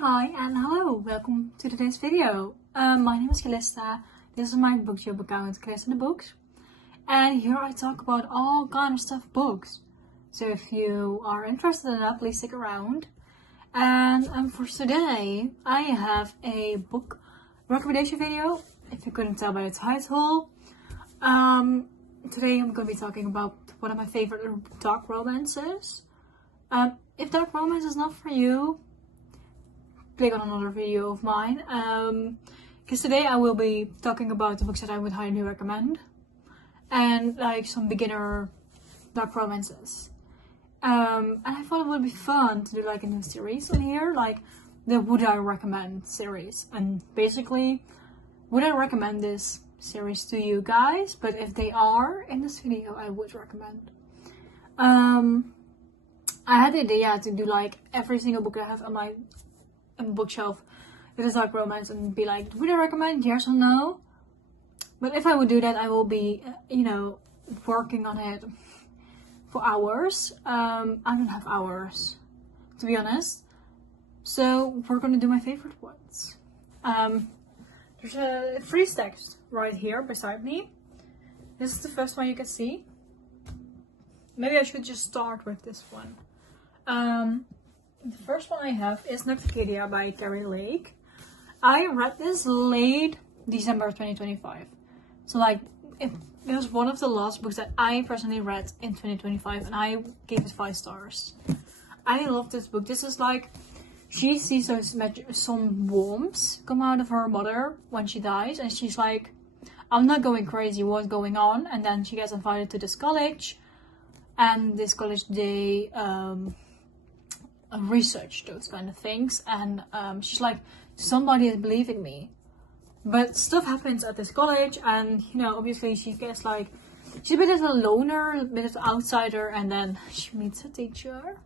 Hi and hello, welcome to today's video. My name is Calista, this is my booktube account, Calista the Books. And here I talk about all kind of stuff books. So if you are interested in that, please stick around. And for today, I have a book recommendation video, if you couldn't tell by the title. Today I'm going to be talking about one of my favorite dark romances. If dark romance is not for you, click on another video of mine, because today I will be talking about the books that I would highly recommend and like some beginner dark romances. And I thought it would be fun to do like a new series on here, like the Would I Recommend series. And basically, would I recommend this series to you guys? But if they are in this video, I would recommend. I had the idea to do like every single book I have on my bookshelf with a dark romance and be like, would I recommend, yes or no? But if I would do that, I will be, working on it for hours. I don't have hours, to be honest. So we're gonna do my favorite ones. There's a free text right here beside me. This is the first one you can see. Maybe I should just start with this one. The first one I have is Nocticadia by Kari Lake. I read this late December 2025. So like, it was one of the last books that I personally read in 2025 and I gave it 5 stars. I love this book. This is like, she sees some worms come out of her mother when she dies and she's like, I'm not going crazy, what's going on? And then she gets invited to this college, and this college, they research those kind of things, and she's like, somebody is believing me. But stuff happens at this college, and obviously she gets like, she's a bit of a loner, a bit of an outsider, and then she meets a teacher.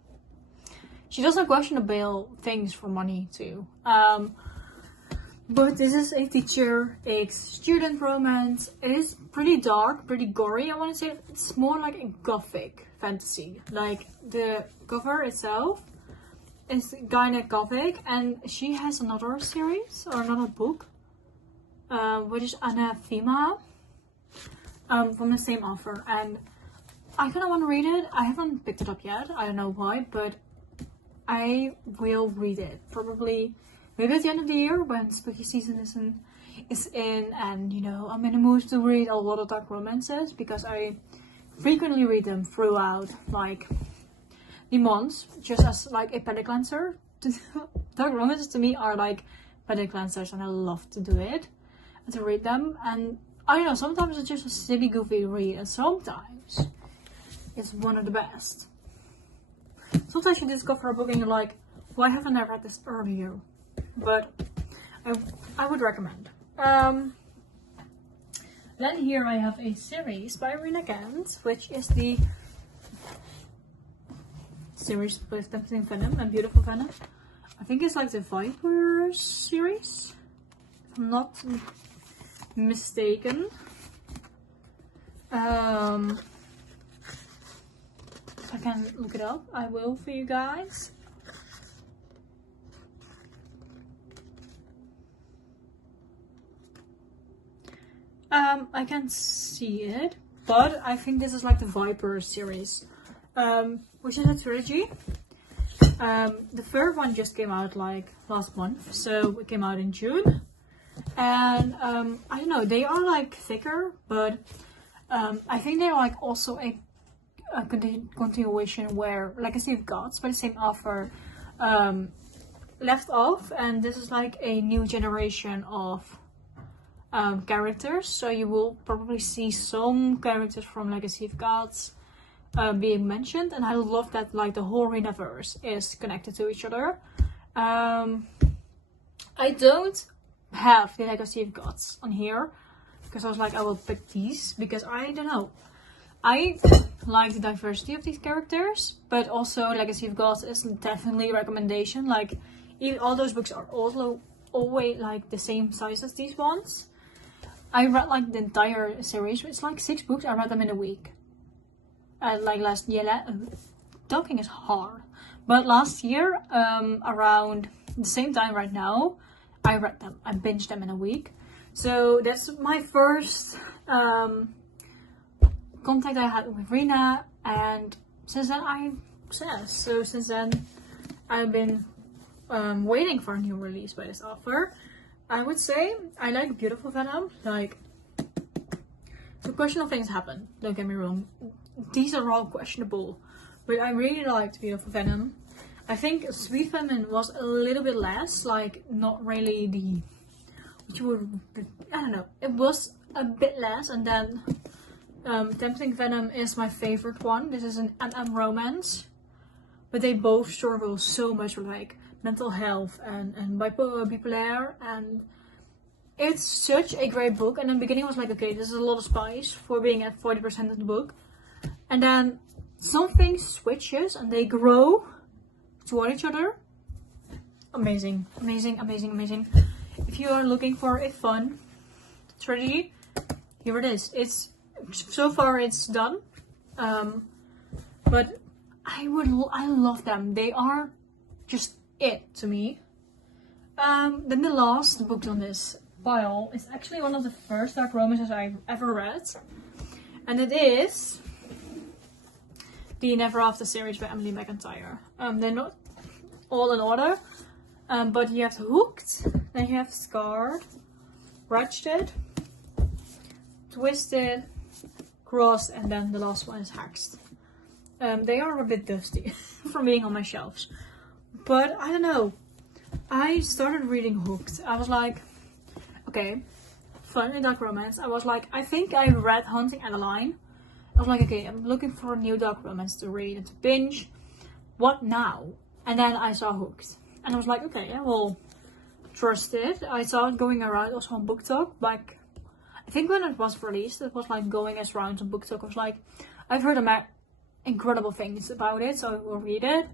She does some questionable things for money too. But this is a teacher, it's student romance. It is pretty dark, pretty gory, I want to say. It's more like a gothic fantasy. Like the cover itself is kinda gothic, and she has another series or another book, which is Anathema, from the same author, and I kinda want to read it. I haven't picked it up yet, I don't know why, but I will read it probably maybe at the end of the year when spooky season is in, and I'm in the mood to read a lot of dark romances because I frequently read them throughout like the months, just as like a palate cleanser. Dark romances to me are like palate cleansers, and I love to do it and to read them. And I don't know, sometimes it's just a silly goofy read, and sometimes it's one of the best. Sometimes you discover a book and you're like, why haven't I read this earlier? But I would recommend. Then here I have a series by Rina Kent, which is the series with Tempting Venom and Beautiful Venom. I think it's like the Viper series, if I'm not mistaken. If I can look it up, I will for you guys. I can't see it, but I think this is like the Viper series, which is a trilogy. The third one just came out like last month, so it came out in June. And I don't know, they are like thicker, but I think they're like also a continuation where Legacy of Gods by the same author left off, and this is like a new generation of characters, so you will probably see some characters from Legacy of Gods being mentioned, and I love that like the whole Rinaverse is connected to each other. I don't have the Legacy of Gods on here because I was like, I will pick these because I don't know, I like the diversity of these characters, but also Legacy of Gods is definitely a recommendation. Like, even all those books are also always like the same size as these ones. I read like the entire series. It's like 6 books. I read them in a week. Like last year, talking is hard. But last year, around the same time right now, I read them. I binged them in a week. So that's my first contact I had with Rina, and since then I'm obsessed. So since then I've been waiting for a new release by this author. I would say I like Beautiful Venom. Like, some questionable things happen, don't get me wrong. These are all questionable, but I really liked Beautiful Venom. I think Sweet Venom was a little bit less, like not really the, what you would, I don't know, it was a bit less. And then Tempting Venom is my favorite one. This is an MM romance, but they both struggle so much with like mental health and bipolar, and it's such a great book. And in the beginning I was like, okay, this is a lot of spice for being at 40% of the book, and then something switches and they grow toward each other. Amazing, amazing, amazing, amazing. If you are looking for a fun trilogy, here it is. It's so far it's done, but I love them. They are just it to me. Then the last book on this pile is actually one of the first dark romances I've ever read, and it is the Never After series by Emily McIntyre. They're not all in order, but you have Hooked, then you have Scarred, Wretched, Twisted, Crossed, and then the last one is Hexed. They are a bit dusty from being on my shelves, but I don't know. I started reading Hooked. I was like, okay, fun and dark romance. I was like, I think I read Hunting Adeline. I was like, okay, I'm looking for a new dark romance to read and to binge. What now? And then I saw Hooked, and I was like, okay, I will trust it. I saw it going around also on Book Talk back, I think when it was released, it was like going as rounds on Book Talk. I was like, I've heard incredible things about it, so I will read it.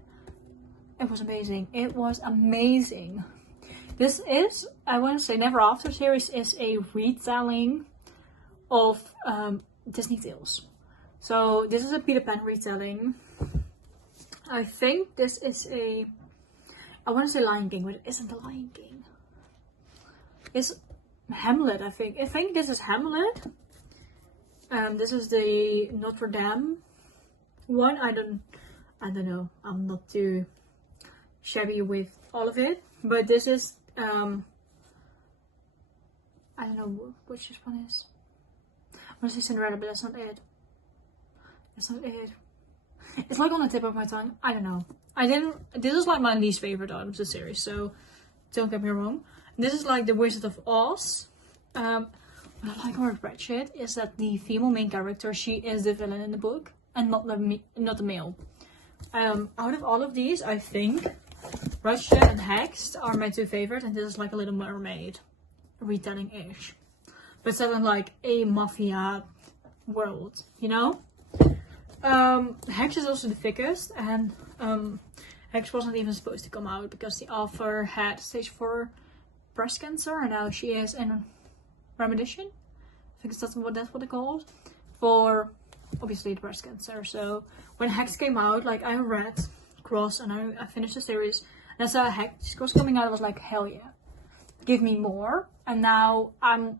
It was amazing. It was amazing. This is, I want to say, Never After series is a retelling of Disney Tales. So this is a Peter Pan retelling. I think this is a, I want to say Lion King, but it isn't the Lion King. It's Hamlet, I think. I think this is Hamlet. This is the Notre Dame one. I don't know. I'm not too shabby with all of it, but this is I don't know which this one is. I want to say Cinderella, but that's not it. That's not it. It's like on the tip of my tongue. I don't know. This is like my least favorite out of the series, so don't get me wrong. This is like The Wizard of Oz. What I like about Wretched is that the female main character, she is the villain in the book, and not the male. Out of all of these, I think Wretched and Hexed are my two favorite, and this is like a Little Mermaid retelling-ish, but set in like a mafia world, you know? Hex is also the thickest, and Hex wasn't even supposed to come out because the author had stage 4 breast cancer, and now she is in remission. I think that's what they call it, for obviously the breast cancer. So when Hex came out, like I read Cross and I finished the series, and I saw Hex was coming out. I was like, hell yeah, give me more. And now I'm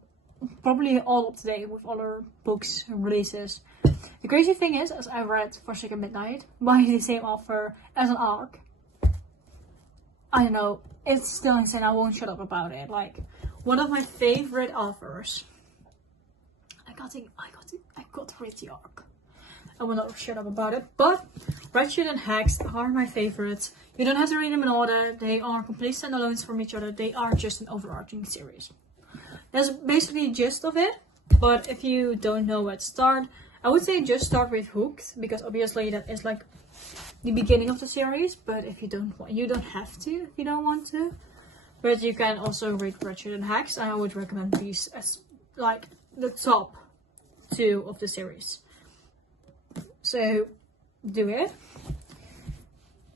probably all up to date with other books and releases. The crazy thing is, as I read Forsaken Midnight by the same author as an ARC, I don't know, it's still insane. I won't shut up about it. Like, one of my favorite authors. I got to read the ARC. I will not shut up about it. But Wretched and Hexed are my favorites. You don't have to read them in order. They are complete standalones from each other. They are just an overarching series. That's basically the gist of it. But if you don't know where to start, I would say just start with Hooked, because obviously that is like the beginning of the series. But if you don't want, you don't have to if you don't want to. But you can also read Wretched and Hexed, and I would recommend these as like the top 2 of the series. So do it.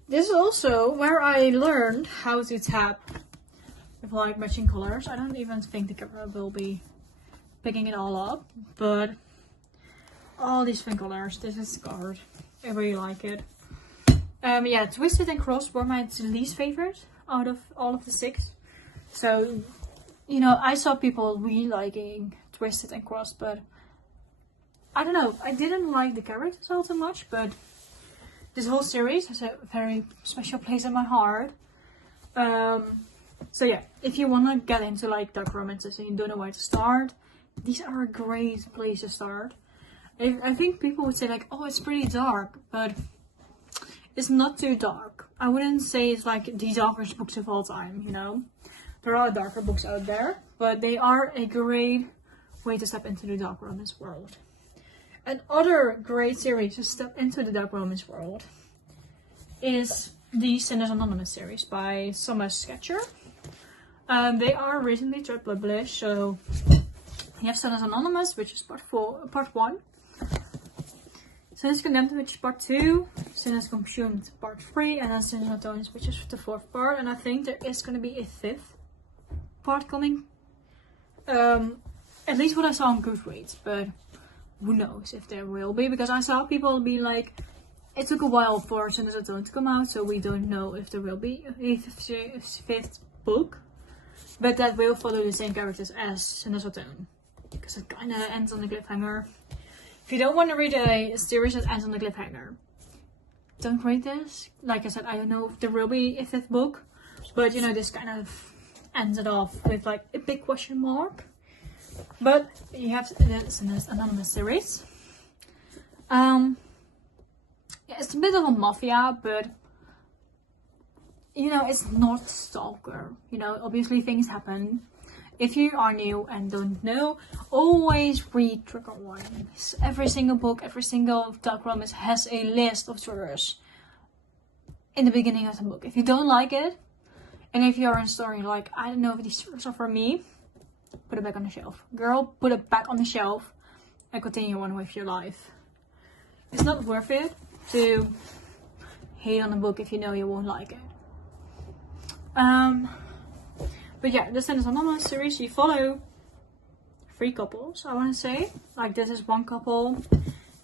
This is also where I learned how to tap with like matching colors. I don't even think the camera will be picking it all up, but all these fun colors. This is Scarred. I really like it. Yeah, Twisted and Crossed were my least favorite out of all of the 6. So, you know, I saw people really liking Twisted and Crossed, but I don't know, I didn't like the characters all too much, but this whole series has a very special place in my heart. So yeah, if you want to get into like dark romances and you don't know where to start, these are a great place to start. I think people would say like, oh, it's pretty dark, but it's not too dark. I wouldn't say it's like the darkest books of all time, you know. There are darker books out there, but they are a great way to step into the dark romance world. Another great series to step into the dark romance world is the Sinners Anonymous series by Summer Sketcher. They are recently published, so you have Sinners Anonymous, which is part 1. Sinners Condemned, which is part 2. Sinners Consumed, part 3. And then Sinners Atoned, which is the 4th part. And I think there is going to be a 5th part coming. At least what I saw on Goodreads, but who knows if there will be, because I saw people be like, it took a while for Sinners Atoned to come out, so we don't know if there will be a 5th book, but that will follow the same characters as Sinners Atoned, because it kind of ends on a cliffhanger. If you don't want to read a series that ends on a cliffhanger, don't read this. Like I said, I don't know if there will be a 5th book, but you know, this kind of ends it off with like a big question mark. But you have the Anonymous series. Yeah, it's a bit of a mafia, but you know, it's not Stalker. You know, obviously things happen. If you are new and don't know, always read trigger warnings. Every single book, every single dark romance has a list of triggers in the beginning of the book. If you don't like it, and if you're in a story like, I don't know if these triggers are for me, put it back on the shelf. Girl, put it back on the shelf and continue on with your life. It's not worth it to hate on a book if you know you won't like it. But yeah, the Sinners Anonymous series, you follow 3 couples, I want to say. Like, this is one couple.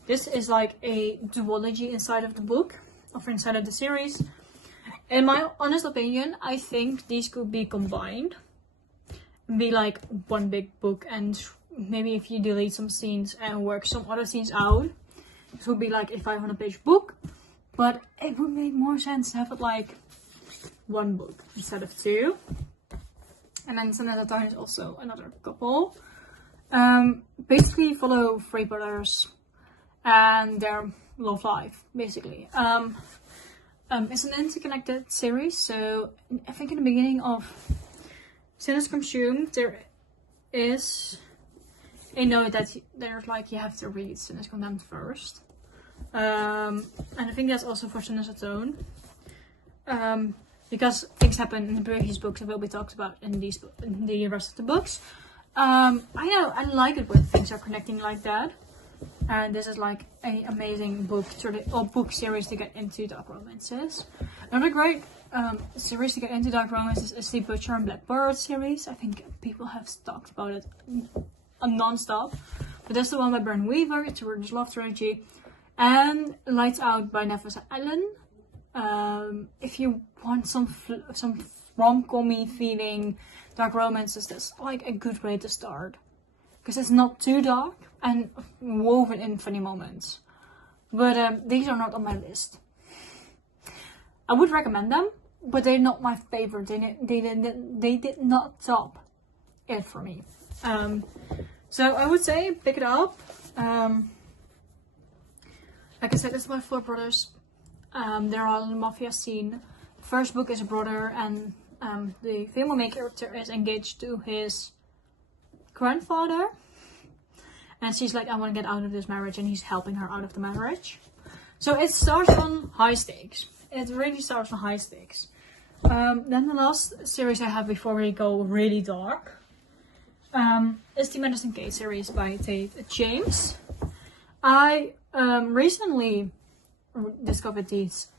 This is like a duology inside of the book, or inside of the series. In my honest opinion, I think these could be combined. Be like one big book, and maybe if you delete some scenes and work some other scenes out, this would be like a 500-page book. But it would make more sense to have it like one book instead of 2. And then Sinners Atoned is also another couple. Basically follow 3 brothers and their love life, basically. It's an interconnected series, so I think in the beginning of Sinners Consumed, there is a note that there's like, you have to read Sinners Condemned first. And I think that's also for Sinners Atoned. Because things happen in the previous books that will be talked about in the rest of the books. I know, I like it when things are connecting like that. And this is like an amazing book series to get into dark romances. Another great series to get into dark romances is the Butcher and Blackbird series. I think people have talked about it non-stop. But that's the one by Byrne Weaver. It's a Writer's Love trilogy. And Lights Out by Nafisa Allen. If you want some rom-com-y feeling dark romances, that's like a good way to start. Because it's not too dark and woven in funny moments. But these are not on my list. I would recommend them, but they're not my favorite. They did not top it for me. So I would say pick it up. Like I said, it's by 4 brothers. They're all in the mafia scene. The first book is a brother, and the female main character is engaged to his grandfather. And she's like, I want to get out of this marriage, and he's helping her out of the marriage. So it starts on high stakes. It really starts on high stakes. Then the last series I have before we go really dark is the Madison Kate series by Tate James. I recently discovered these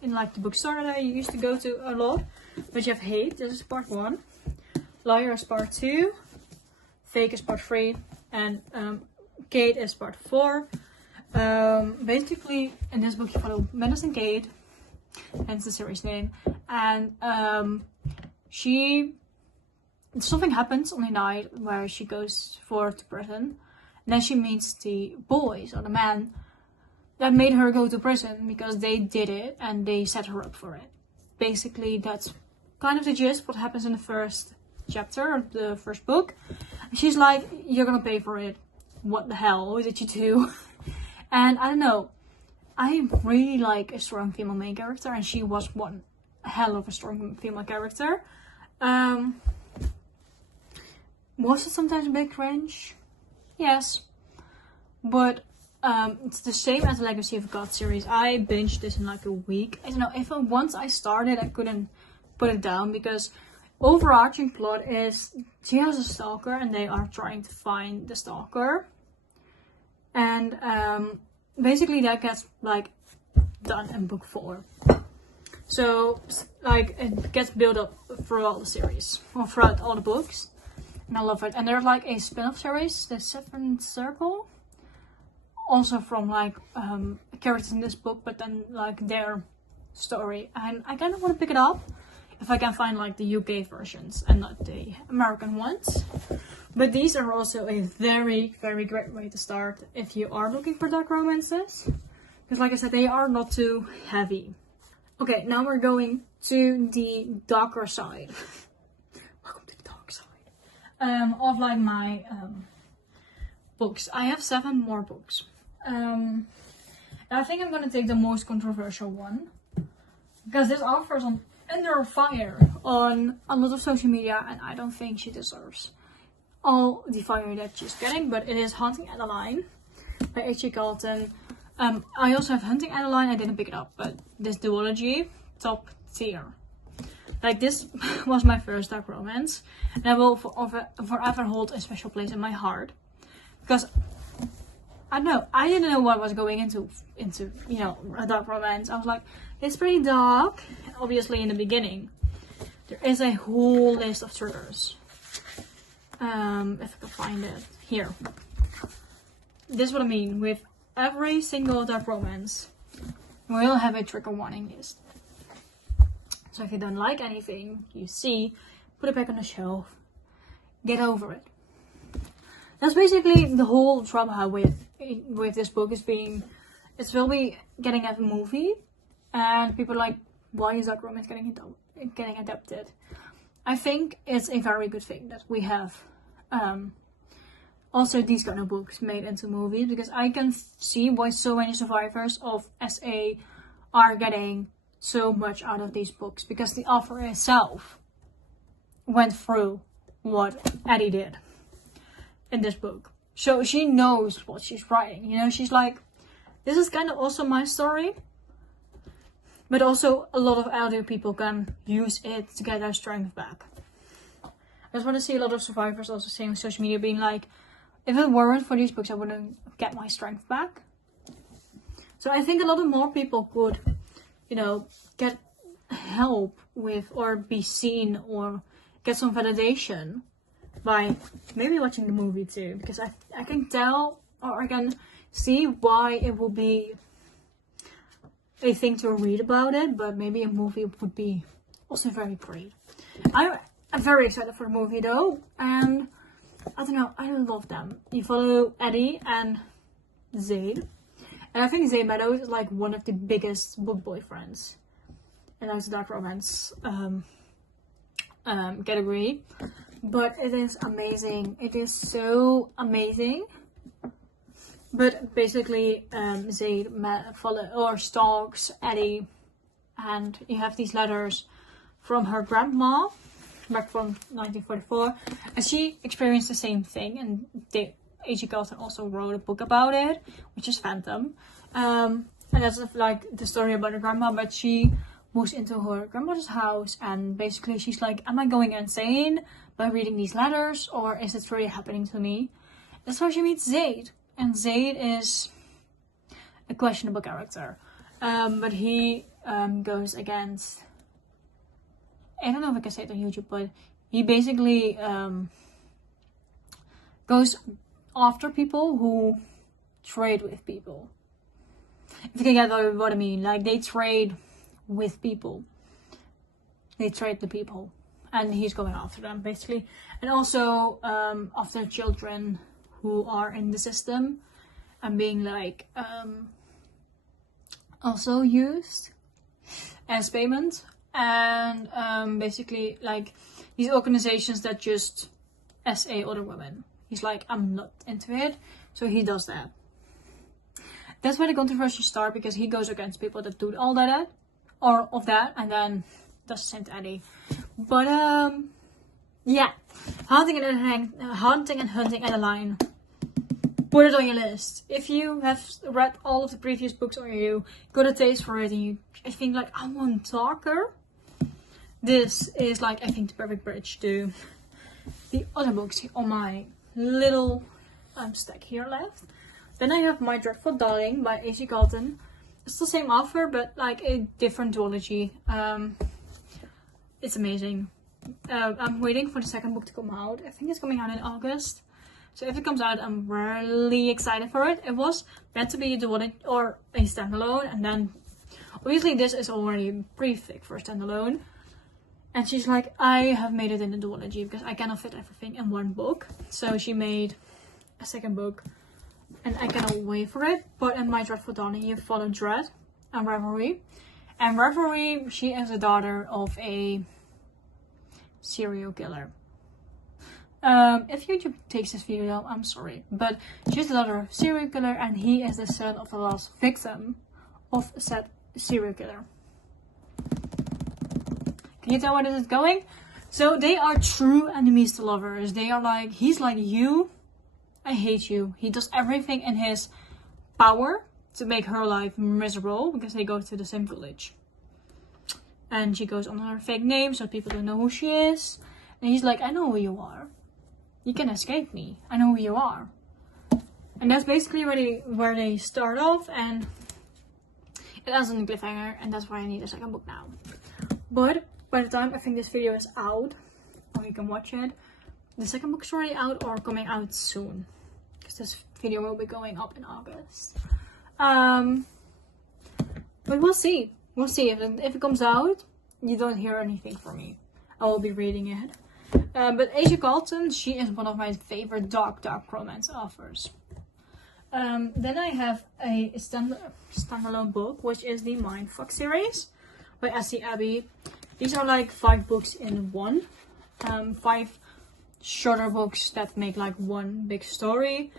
in like the bookstore that I used to go to a lot. But you have Hate, this is part 1. Liar is part 2. Fake is part 3. And Kate is part 4. Basically, in this book you follow Madison Kate, hence the series name, and something happens on the night where she goes to prison, and then she meets the boys or the men that made her go to prison because they did it and they set her up for it. Basically, that's kind of the gist what happens in the first chapter of the first book. She's like, you're gonna pay for it. What the hell did you do? And I don't know, I really like a strong female main character, and she was one hell of a strong female character. Was it sometimes a bit cringe? Yes. But it's the same as the Legacy of God series. I binged this in like a week. I don't know, once I started, I couldn't put it down, because overarching plot is she has a stalker and they are trying to find the stalker. And basically that gets like done in book 4. So like it gets built up throughout the series, or throughout all the books. And I love it. And there's like a spin-off series, The Seventh Circle, also from like characters in this book, but then like their story. And I kind of want to pick it up if I can find like the UK versions and not the American ones. But these are also a very, very great way to start if you are looking for dark romances. Because like I said, they are not too heavy. Okay, now we're going to the darker side. Welcome to the dark side. Of like my books. I have 7 more books. And I think I'm gonna take the most controversial one, because this author is under fire on a lot of social media, and I don't think she deserves all the fire that she's getting. But it is Hunting Adeline by H.G. Carlton. I also have Hunting Adeline. I didn't pick it up, but this duology, top tier. Like, this was my first dark romance, and I will forever hold a special place in my heart, because I don't know, I didn't know what I was going into you know, a dark romance. I was like, it's pretty dark. Obviously, in the beginning, there is a whole list of triggers. If I can find it here. This is what I mean with every single dark romance. We'll have a trigger warning list. So if you don't like anything you see, put it back on the shelf. Get over it. That's basically the whole drama with this book. It will be getting a movie, and people are like, why is dark romance getting adapted? I think it's a very good thing that we have also these kind of books made into movies, because I can see why so many survivors of SA are getting so much out of these books, because the author itself went through what Eddie did in this book. So she knows what she's writing. You know, she's like, this is kind of also my story, but also a lot of elder people can use it to get their strength back. I just want to see a lot of survivors also saying on social media, being like, if it weren't for these books, I wouldn't get my strength back. So I think a lot of more people could, you know, get help with, or be seen, or get some validation by maybe watching the movie too, because I can tell, or I can see why it will be a thing to read about it, but maybe a movie would be also very great. I'm very excited for the movie though, and I don't know, I love them. You follow Eddie and Zaid, and I think Zaid Meadows is like one of the biggest book boyfriends, and that's dark romance category. But it is amazing. It is so amazing. But basically, Zaid stalks Eddie, and you have these letters from her grandma back from 1944, and she experienced the same thing. And H.G. Carlton also wrote a book about it, which is Phantom, and that's like the story about her grandma. But she moves into her grandmother's house, and basically she's like, am I going insane by reading these letters, or is it really happening to me? That's why she meets Zaid, and Zaid is a questionable character, but he goes against, I don't know if I can say it on YouTube, but he basically goes after people who trade with people. If you can get what I mean, like they trade with people. they trade the people, and he's going after them basically, and also after children who are in the system and being like also used as payment, and basically like these organizations that just SA other women. He's like, I'm not into it, so he does that. That's where the controversy starts, because he goes against people that do all that or of that, and then does Saint Eddie. But yeah, hunting and hunting and a line. Put it on your list. If you have read all of the previous books or you got a taste for it and you think like, I want darker, this is like, I think, the perfect bridge to the other books on my little stack here left. Then I have My Dreadful Darling by A.G. Galton. It's the same author, but like a different duology. It's amazing. I'm waiting for the second book to come out. I think it's coming out in August. So if it comes out, I'm really excited for it. It was meant to be a duology or a standalone, and then obviously this is already pretty thick for a standalone. And she's like, I have made it in a duology because I cannot fit everything in one book. So she made a second book, and I cannot wait for it. But in My Dreadful Darling, you follow Dread and Revelry. And Revelry, she is the daughter of a serial killer. If YouTube takes this video, I'm sorry. But she's the daughter of a serial killer, and he is the son of the last victim of said serial killer. Can you tell where this is going? So they are true enemies to lovers. They are like, he's like, you, I hate you. He does everything in his power to make her life miserable, because they go to the same village. And she goes under her fake name so people don't know who she is. And he's like, I know who you are. You can escape me. I know who you are. And that's basically where they start off, and it ends on a cliffhanger, and that's why I need a second book now. But by the time I think this video is out, or you can watch it, the second book is already out or coming out soon, because this video will be going up in August. But we'll see. We'll see. If it comes out, you don't hear anything from me. I will be reading it. But A.G. Galton, she is one of my favorite dark romance authors. Then I have a standalone book, which is the Mindfuck series by S.C. Abbey. These are like 5 books in one. 5 shorter books that make like one big story.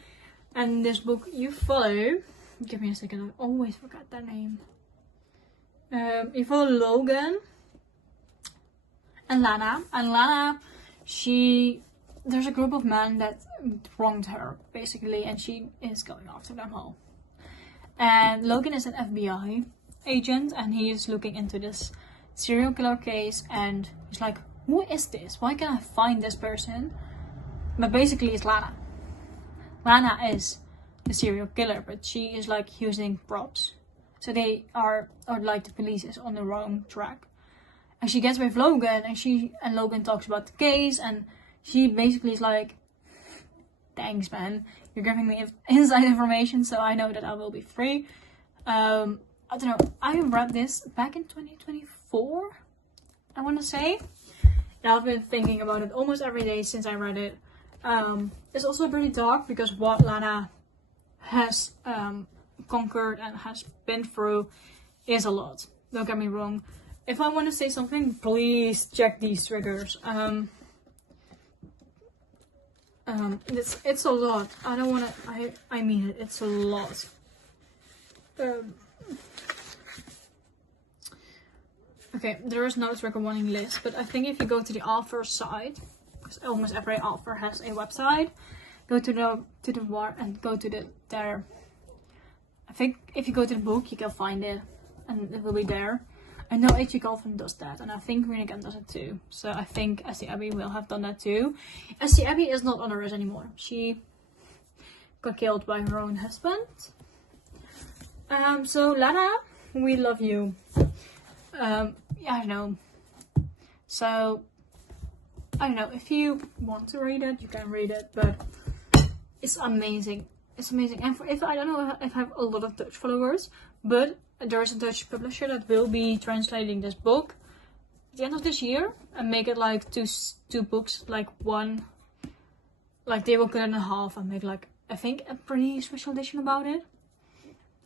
And this book you follow, give me a second, I always forget their name. You follow Logan and Lana. And Lana, there's a group of men that wronged her, basically, and she is going after them all. And Logan is an FBI agent, and he is looking into this serial killer case, and he's like, who is this? Why can't I find this person? But basically it's Lana. Lana is the serial killer, but she is like using props. So they are, or like the police is on the wrong track. And she gets with Logan, and Logan talks about the case, and she basically is like, thanks man, you're giving me inside information, so I know that I will be free. I don't know, I read this back in 2024, I want to say. And I've been thinking about it almost every day since I read it. It's also pretty dark, because what Lana has conquered and has been through is a lot. Don't get me wrong. If I want to say something, please check these triggers. It's a lot. I don't want to. I mean it. It's a lot. Okay, there is no trigger warning list, but I think if you go to the author's site, because almost every author has a website, go to the war and go to their. I think if you go to the book, you can find it, and it will be there. I know H.G. Galton does that, and I think Renegan does it too. So I think S.C. Abbey will have done that too. S.C. Abbey is not on the list anymore. She got killed by her own husband. So Lana, we love you. Yeah, I know. So I don't know, if you want to read it, you can read it, but it's amazing. It's amazing. And if I don't know if I have a lot of Dutch followers, but there is a Dutch publisher that will be translating this book. the end of this year and make it like two books, like one, like they will cut it in half and make like, I think, a pretty special edition about it.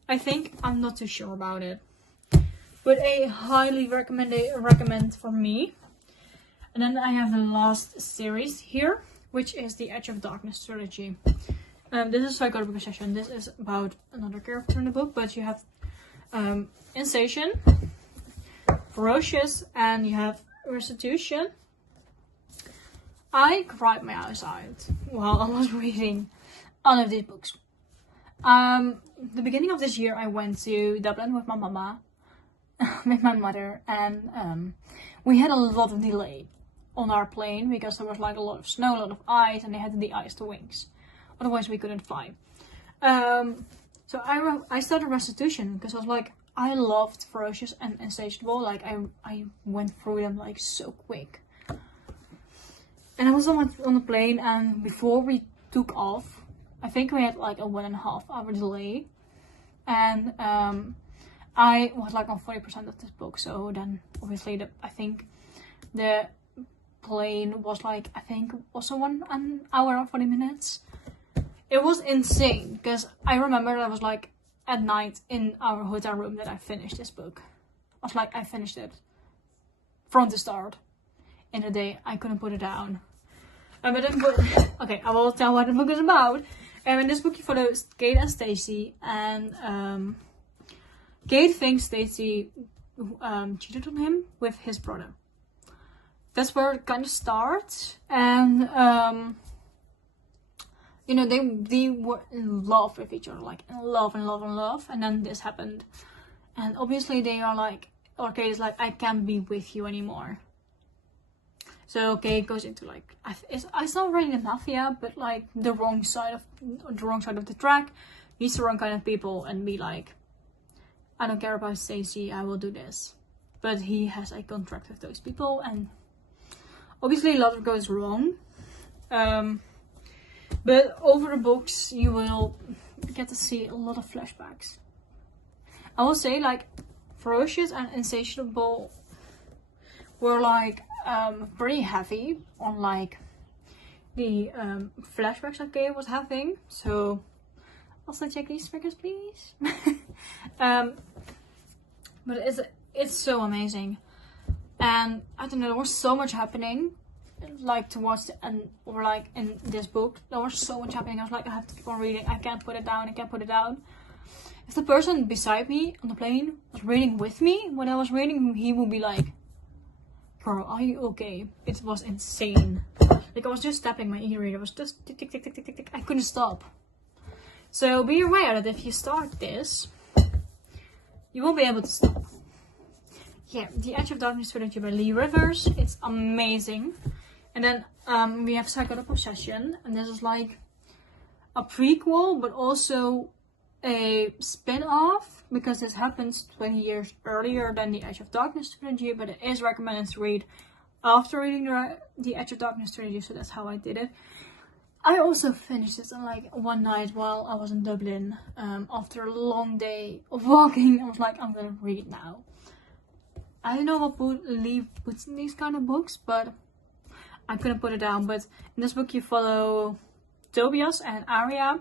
I think, I'm not too sure about it, but a highly recommend for me. And then I have the last series here, which is the Edge of Darkness trilogy. This is Psychotic Possession. This is about another character in the book, but you have Insatiation, Ferocious, and you have Restitution. I cried my eyes out while I was reading all of these books. The beginning of this year, I went to Dublin with my mama, with my mother, and we had a lot of delay on our plane because there was like a lot of snow, a lot of ice, and they had to de-ice the wings. Otherwise, we couldn't fly. So I started Restitution because I was like, I loved Ferocious and Insatiable. Like I went through them like so quick. And I was on the plane, and before we took off, I think we had like a 1.5 hour delay, and I was like on 40% of this book. So then obviously I think the plane was like, I think also 1 hour and 40 minutes. It was insane because I remember I was like at night in our hotel room that I finished this book. I was like, I finished it from the start in a day. I couldn't put it down. But then, okay, I will tell what the book is about. In this book you follow Kate and Stacy, and Kate thinks Stacy cheated on him with his brother. That's where it kind of starts, and you know, they were in love with each other, like in love, and then this happened, and obviously they are like, or Kate is like, I can't be with you anymore. So Kate goes into like, it's not really the mafia, but like the wrong side of the track, meets the wrong kind of people, and be like, I don't care about Stacy, I will do this. But he has a contract with those people, and obviously a lot goes wrong. But over the books, you will get to see a lot of flashbacks. I will say, like, Ferocious and Insatiable were like pretty heavy on like the flashbacks that Kate was having. So also check these figures, please. But it's so amazing, and I don't know, there was so much happening. Like towards the end, or like in this book, there was so much happening. I was like, I have to keep on reading. I can't put it down. If the person beside me on the plane was reading with me when I was reading, he would be like, girl, are you okay? It was insane. Like, I was just tapping my e-reader. It was just tick, tick, tick, tick, tick, tick, tick. I couldn't stop. So be aware that if you start this, you won't be able to stop. Yeah, The Edge of Darkness trilogy by Lee Rivers. It's amazing. And then we have Psychotic Possession, and this is like a prequel, but also a spin-off, because this happens 20 years earlier than the Edge of Darkness trilogy, but it is recommended to read after reading the Edge of Darkness trilogy, so that's how I did it. I also finished this on like one night while I was in Dublin, after a long day of walking. I was like, I'm gonna read now. I don't know what Lee puts in these kind of books, but I couldn't put it down. But in this book you follow Tobias and Aria.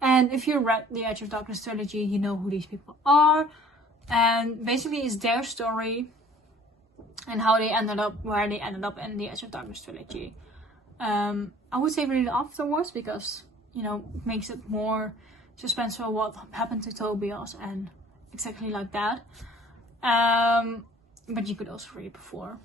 And if you read the Edge of Darkness trilogy, you know who these people are. And basically it's their story and how they ended up where they ended up in the Edge of Darkness trilogy. I would say read it afterwards because, you know, it makes it more suspenseful what happened to Tobias and exactly like that. But you could also read it before.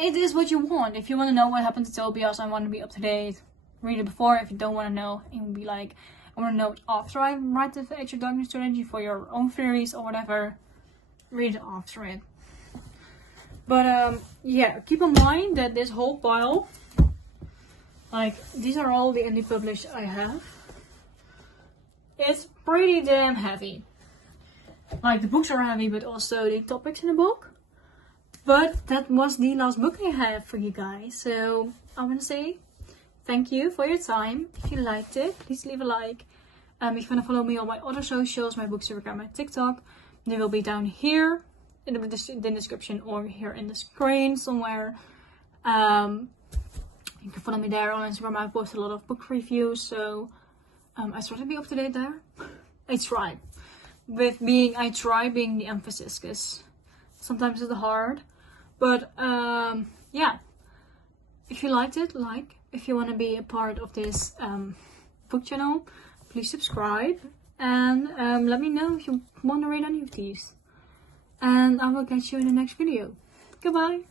It is what you want. If you want to know what happened to Tobias and want to be up to date, read it before. If you don't want to know, it will be like, I want to know it after I write the Edge of Darkness trilogy for your own theories or whatever. Read it after it. But yeah, keep in mind that this whole pile, like, these are all the indie published I have. It's pretty damn heavy. Like, the books are heavy, but also the topics in the book. But that was the last book I have for you guys. So I want to say thank you for your time. If you liked it, please leave a like. If you want to follow me on my other socials, my Bookstagram, my TikTok, they will be down here in the description or here in the screen somewhere. You can follow me there on Instagram. I post a lot of book reviews, so I try to be up to date there. I try being the emphasis, because sometimes it's hard. But yeah, if you liked it, if you want to be a part of this book channel, please subscribe and let me know if you want to read any of these. And I will catch you in the next video. Goodbye.